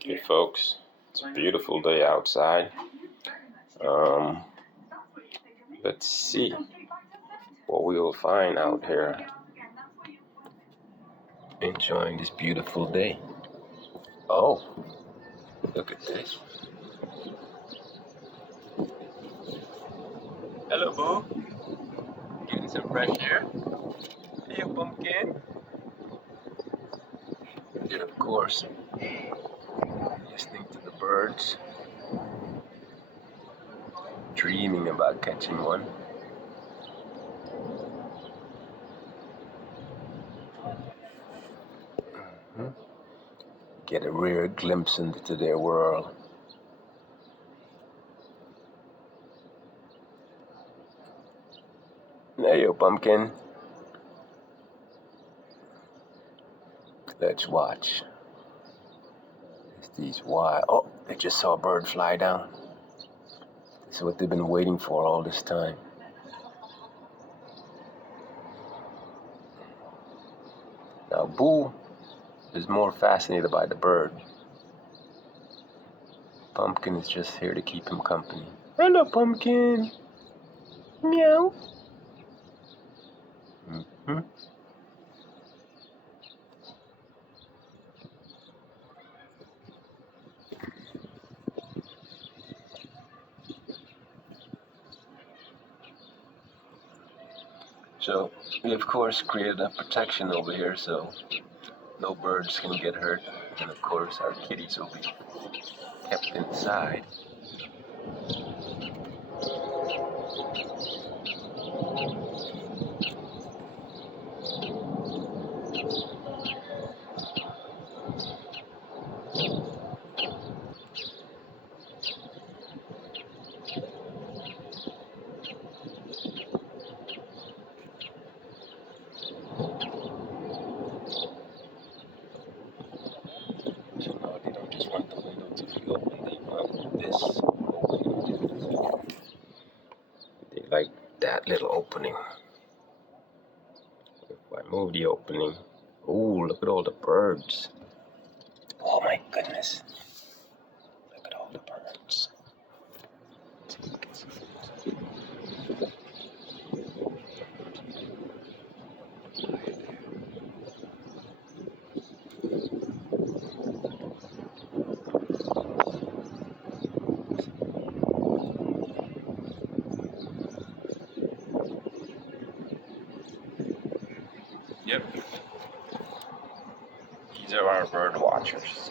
Okay, folks, it's a beautiful day outside. Let's see what we will find out here. Enjoying this beautiful day. Oh, look at this. Hello, boo. Getting some fresh air. Hey, pumpkin. And of course, listening to the birds, dreaming about catching one. Get a rare glimpse into their world. There you go, pumpkin. Let's watch. It's these wild. Oh, they just saw a bird fly down. This is what they've been waiting for all this time. Now, Boo is more fascinated by the bird. Pumpkin is just here to keep him company. Hello, Pumpkin. Meow. Mm-hmm. So, we of course created a protection over here so no birds can get hurt. And of course, our kitties will be kept inside. So now they don't just want the window to be open, they want this opening. They like that little opening. If I move the opening, ooh, look at all the birds. Oh my goodness. Look at all the birds. Yep. These are our bird watchers.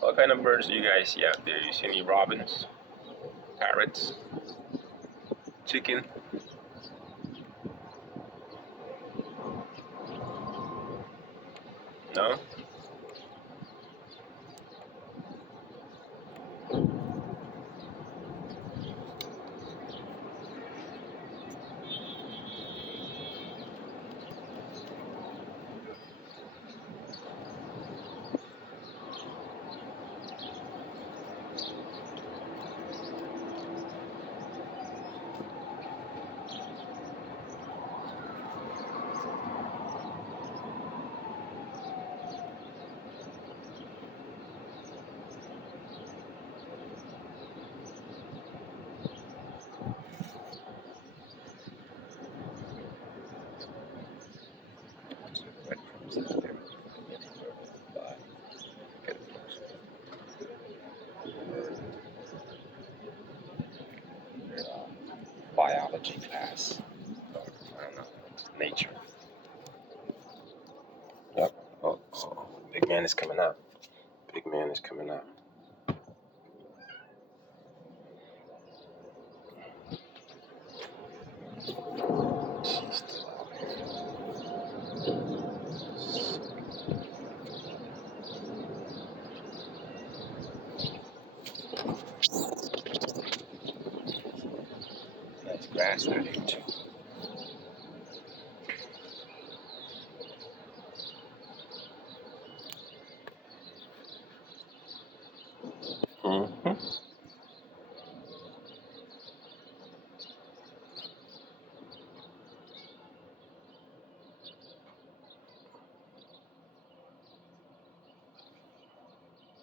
What kind of birds do you guys see out there? You see any robins, parrots, chicken? No? Biology class. I don't know. Nature. Yep. Oh, big man is coming out. Big man is coming out. She's still out there. Nice grass out here too.